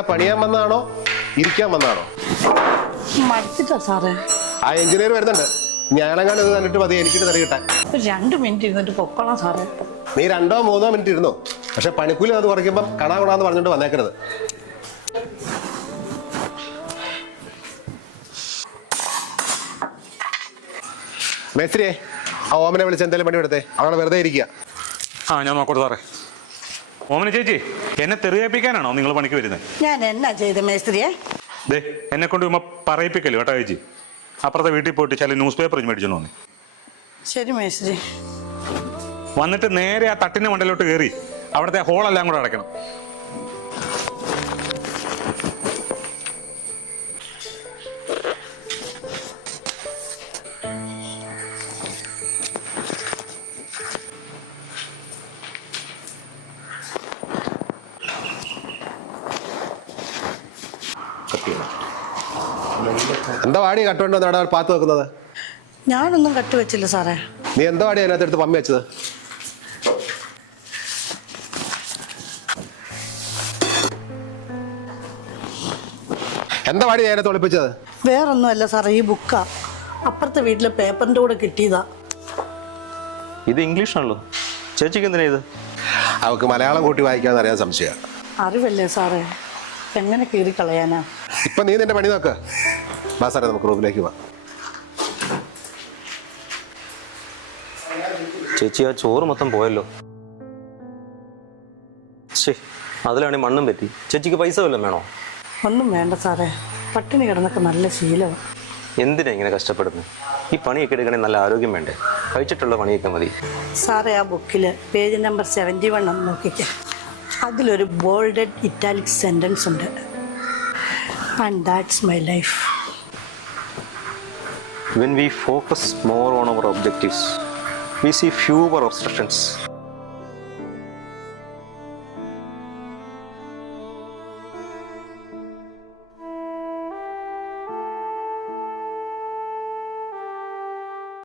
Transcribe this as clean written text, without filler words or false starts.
ഇവിടെ പണിയാൻ വന്നാണോ ഇരിക്കാൻ വന്നാണോ? മടുത്തിട്ടാ സാറേ. ആ എഞ്ചിനീയർ വരുന്നുണ്ട്. ഞാനെങ്ങാണ്ട് ഇത് കണ്ടിട്ട് മതി എനിക്കിട്ട് തറി കിട്ടാൻ. 2 മിനിറ്റ് ഇരുന്നിട്ട് പൊക്കോളാം സാറേ. നീ 2-3 മിനിറ്റ് ഇരുന്നോ, പക്ഷെ പണിക്കൂലി അത് കുറയ്ക്കുമ്പം കണാകുണാന്ന് പറഞ്ഞിട്ട് വന്നേക്കരുത്. മേസ്ത്രിയെ, ആ ഓമനെ വിളിച്ച് എന്തെങ്കിലും പണി എടുത്തേ. അവളെ വെറുതെ ഇരിക്കുക. ഞാൻ നോക്കട്ടെ സാറേ. ഓമന ചേച്ചി, എന്നെ തെറിയേപ്പിക്കാനാണോ നിങ്ങൾ പണിക്ക് വരുന്നത്? ഞാൻ എന്നാ ചെയ്ത മേസ്ത്രിയെ? ദേ, എന്നെ കൊണ്ട് പറയിപ്പിക്കല്ലോ കേട്ടോ ചേച്ചി. അപ്പുറത്തെ വീട്ടിൽ പോയിട്ട് ചില ന്യൂസ് പേപ്പർ മേടിച്ചോണ്ട് വന്നേ. ശരി മേസ്ത്രി. വന്നിട്ട് നേരെ ആ തട്ടിന്റെ മണ്ടയിലോട്ട് കയറി അവിടുത്തെ ഹോളെല്ലാം കൂടെ അടയ്ക്കണം. എന്താ വാടി കട്ടുണ്ടോ അവിടെ പാത്ത് വെക്കുന്നത്? ഞാനൊന്നും കട്ടുവെച്ചില്ല സാറേ. നീ എന്താ വാടി അതിനകത്ത് എടുത്ത് പമ്മി വെച്ചത്? എന്താ വാടി അതിനകത്ത് ഒളിപ്പിച്ചത്? വേറൊന്നുമല്ല സാറേ, ഈ ബുക്കാ. അപ്പുറത്തെ വീട്ടിലെ പേപ്പറിന്റെ കൂടെ കിട്ടിയതാ. ഇത് ഇംഗ്ലീഷാണല്ലോ, ചേച്ചിക്ക് എന്തിനാ ഇത്? അവക്ക് മലയാളം കൂട്ടി വായിക്കാന്ന് അറിയാൻ സംശയം. അറിവല്ലേ സാറേ, എങ്ങനെ കീറി കളയാനാ? ഇപ്പൊ നീ നിന്റെ പണി നോക്ക്. വാ സാറേ, നമുക്ക് റൂമിലേക്ക് പോവാം. ചേച്ചി, ആ ചോറ് മൊത്തം പോയല്ലോ. ശേ, അതിലാണെങ്കിൽ മണ്ണും പറ്റി. ചേച്ചിക്ക് പൈസ വല്ലതും വേണോ? ഒന്നും വേണ്ട സാറേ, പട്ടിണി കിടന്നൊക്കെ നല്ല ശീലമാണ്. എന്തിനാ ഇങ്ങനെ കഷ്ടപ്പെടുന്നത്? ഈ പണിയൊക്കെ എടുക്കണേ നല്ല ആരോഗ്യം വേണ്ടേ? കഴിച്ചിട്ടുള്ള പണിയൊക്കെ മതി. സാറേ, ആ ബുക്കിൽ പേജ് നമ്പർ 71 ഒന്ന് നോക്കിക്ക. അതിലൊരു ബോൾഡഡ് ഇറ്റാലിക് സെൻറ്റൻസ് ഉണ്ട്. And that's my life. When we focus more on our objectives, we see fewer obstructions.